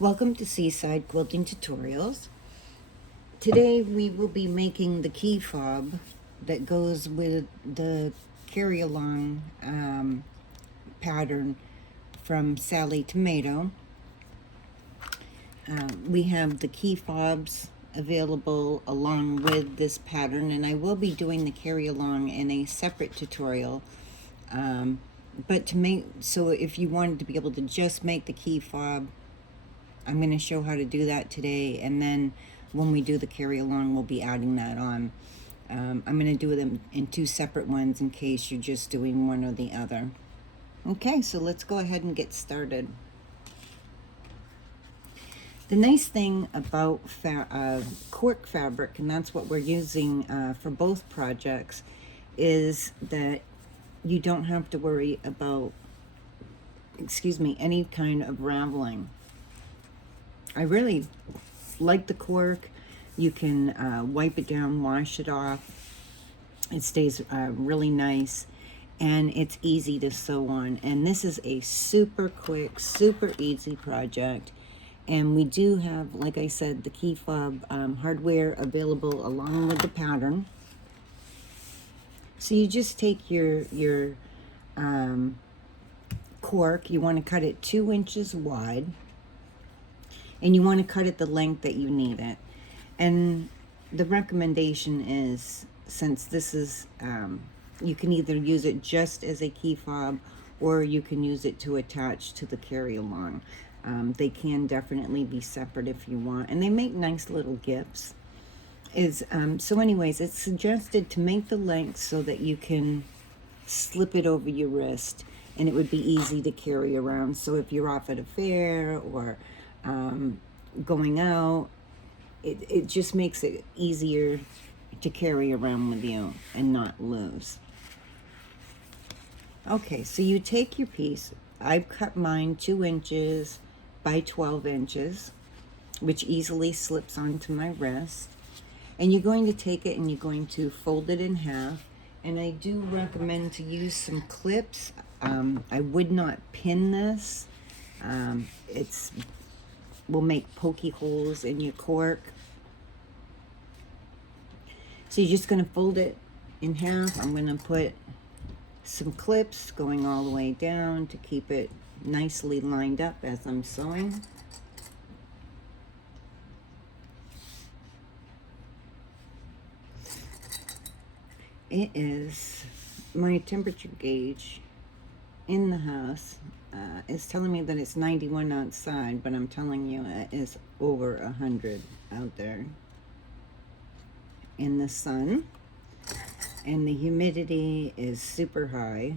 Welcome to Seaside Quilting Tutorials. Today we will be making the key fob that goes with the carry-along pattern from Sallie Tomato. We have the key fobs available along with this pattern, and I will be doing the carry-along in a separate tutorial. But so if you wanted to be able to just make the key fob, I'm going to show how to do that today, and then when we do the carry along, we'll be adding that on. I'm going to do them in two separate ones in case you're just doing one or the other. Okay, so let's go ahead and get started. The nice thing about cork fabric, and that's what we're using for both projects, is that you don't have to worry about, any kind of raveling. I really like the cork. You can wipe it down, wash it off. It stays really nice, and it's easy to sew on. And this is a super quick, super easy project. And we do have, like I said, the key fob hardware available along with the pattern. So you just take your cork. You want to cut it 2 inches wide. And you want to cut it the length that you need it. And the recommendation is, since this is, you can either use it just as a key fob, or you can use it to attach to the carry-along. They can definitely be separate if you want. And they make nice little gifts. So anyways, it's suggested to make the length so that you can slip it over your wrist. And it would be easy to carry around. So if you're off at a fair or going out, it just makes it easier to carry around with you and not lose. Okay, so you take your piece. I've cut mine 2 inches by 12 inches, which easily slips onto my wrist. And you're going to take it and you're going to fold it in half. And I do recommend to use some clips. I would not pin this. It's will make pokey holes in your cork. So you're just going to fold it in half. I'm going to put some clips going all the way down to keep it nicely lined up as I'm sewing. It is my temperature gauge in the house. It's telling me that it's 91 outside, but I'm telling you it is over 100 out there in the sun, and the humidity is super high.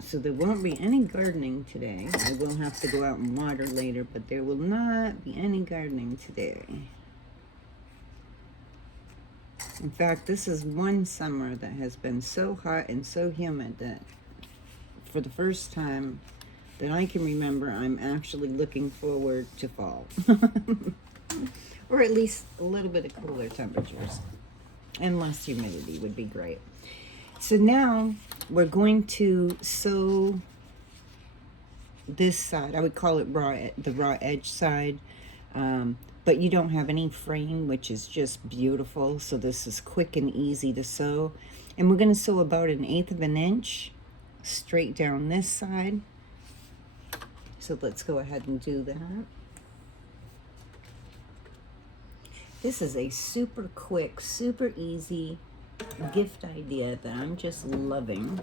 So there won't be any gardening today. I will have to go out and water later, but there will not be any gardening today. In fact, this is one summer that has been so hot and so humid that for the first time that I can remember, I'm actually looking forward to fall. Or at least a little bit of cooler temperatures. And less humidity would be great. So now we're going to sew this side. I would call it the raw edge side. But you don't have any frame, which is just beautiful. So this is quick and easy to sew. And we're going to sew about 1/8 of an inch straight down this side. So let's go ahead and do that. This is a super quick, super easy gift idea that I'm just loving.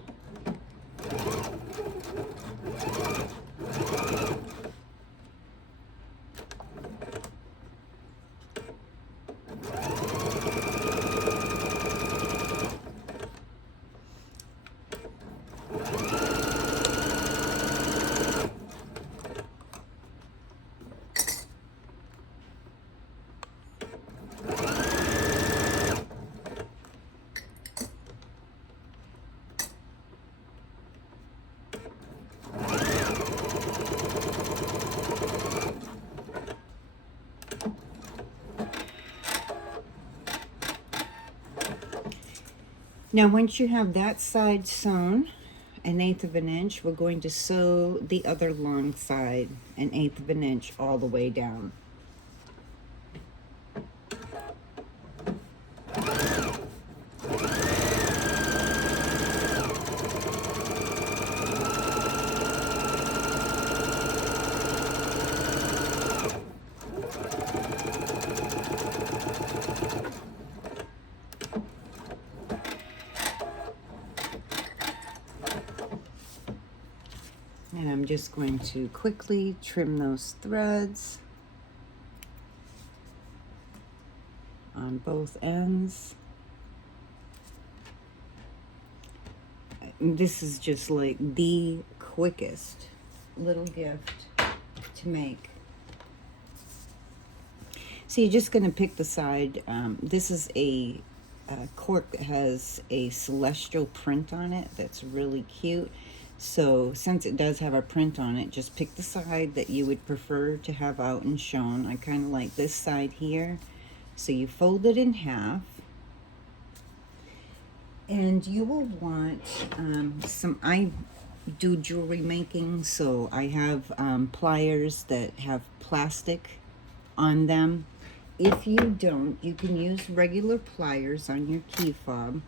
Now, once you have that side sewn 1/8 of an inch, we're going to sew the other long side 1/8 of an inch all the way down. And I'm just going to quickly trim those threads on both ends. This is just like the quickest little gift to make. So you're just going to pick the side. This is a cork that has a celestial print on it that's really cute. So since it does have a print on it, just pick the side that you would prefer to have out and shown. I kind of like this side here. So you fold it in half. And you will want I do jewelry making, so I have pliers that have plastic on them. If you don't, you can use regular pliers on your key fob.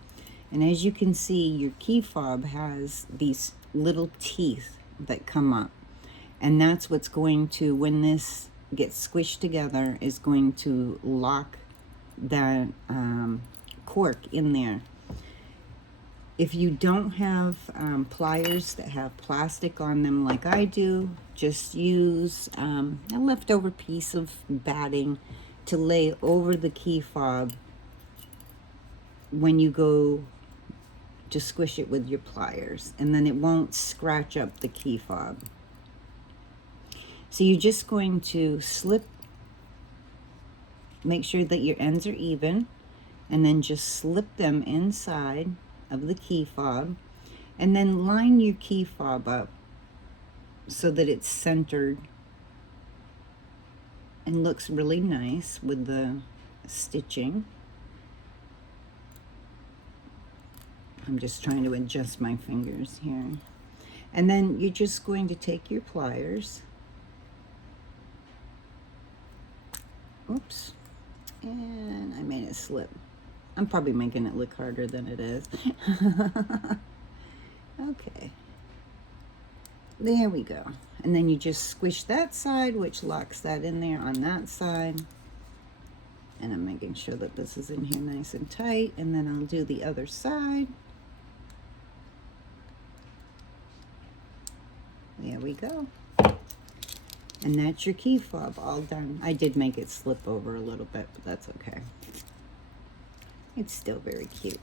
And as you can see, your key fob has these little teeth that come up. And that's what's going to, when this gets squished together, is going to lock that cork in there. If you don't have pliers that have plastic on them like I do, just use a leftover piece of batting to lay over the key fob when you go to squish it with your pliers, and then it won't scratch up the key fob. So you're just going to make sure that your ends are even, and then just slip them inside of the key fob, and then line your key fob up so that it's centered and looks really nice with the stitching. I'm just trying to adjust my fingers here. And then you're just going to take your pliers. Oops. And I made it slip. I'm probably making it look harder than it is. Okay. There we go. And then you just squish that side, which locks that in there on that side. And I'm making sure that this is in here nice and tight. And then I'll do the other side. There we go. And that's your key fob all done. I did make it slip over a little bit, but that's okay. It's still very cute.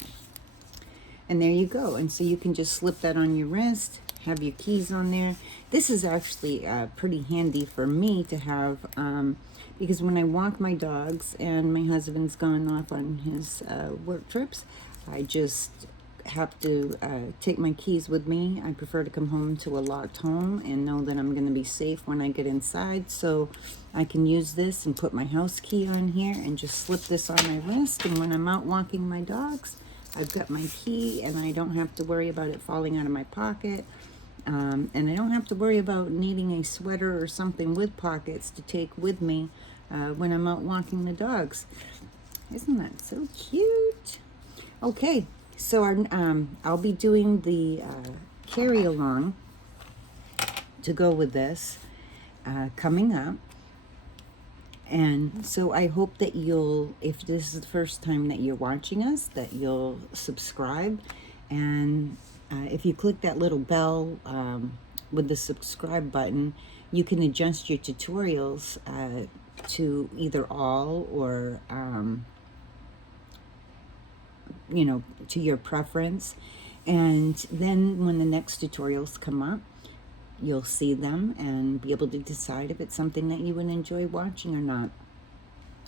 And there you go. And so you can just slip that on your wrist, have your keys on there. This is actually pretty handy for me to have because when I walk my dogs and my husband's gone off on his work trips, I just have to take my keys with me. I prefer to come home to a locked home and know that I'm going to be safe when I get inside. So I can use this and put my house key on here and just slip this on my wrist. And when I'm out walking my dogs, I've got my key and I don't have to worry about it falling out of my pocket. And I don't have to worry about needing a sweater or something with pockets to take with me when I'm out walking the dogs. Isn't that so cute? Okay. So I'll be doing the carry along to go with this coming up. And so I hope that you'll, if this is the first time that you're watching us, that you'll subscribe. And if you click that little bell with the subscribe button, you can adjust your tutorials to either all or you know, to your preference. And then when the next tutorials come up, you'll see them and be able to decide if it's something that you would enjoy watching or not.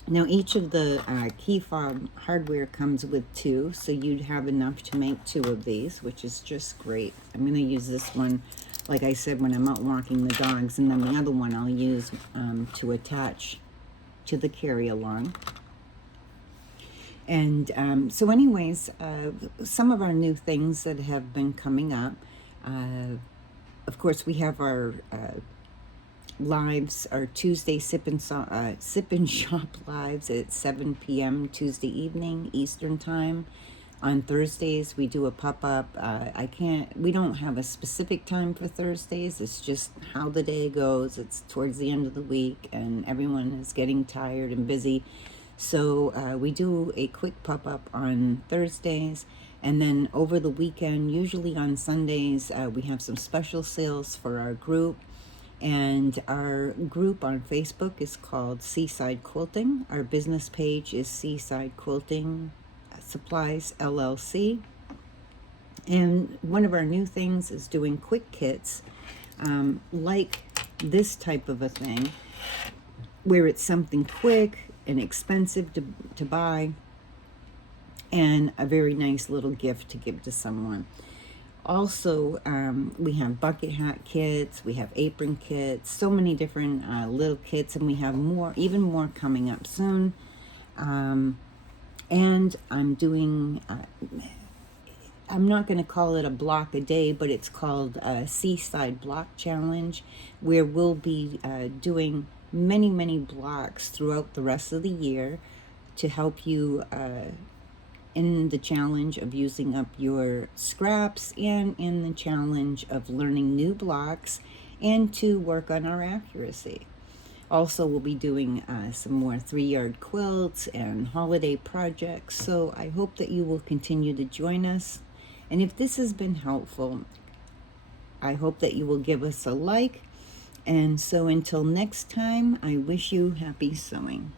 Now each of the key fob hardware comes with 2, so you'd have enough to make 2 of these, which is just great. I'm going to use this one, like I said, when I'm out walking the dogs, and then the other one I'll use to attach to the carry along. And so anyways, some of our new things that have been coming up, Of course, we have our lives, our Tuesday sip and shop lives at 7 p.m. Tuesday evening Eastern time. On Thursdays, we do a pop-up. We don't have a specific time for Thursdays. It's just how the day goes. It's towards the end of the week and everyone is getting tired and busy. So we do a quick pop-up on Thursdays. And then over the weekend, usually on Sundays, we have some special sales for our group. And our group on Facebook is called Seaside Quilting. Our business page is Seaside Quilting Supplies LLC. And one of our new things is doing quick kits, like this type of a thing, where it's something quick and expensive to buy, and a very nice little gift to give to someone. Also, we have bucket hat kits, we have apron kits, so many different little kits, and we have more, even more coming up soon. And I'm doing, I'm not going to call it a block a day, but it's called a Seaside Block Challenge, where we'll be doing many, many blocks throughout the rest of the year to help you in the challenge of using up your scraps and in the challenge of learning new blocks and to work on our accuracy. Also, we'll be doing some more 3-yard quilts and holiday projects. So I hope that you will continue to join us. And if this has been helpful, I hope that you will give us a like. And so until next time, I wish you happy sewing.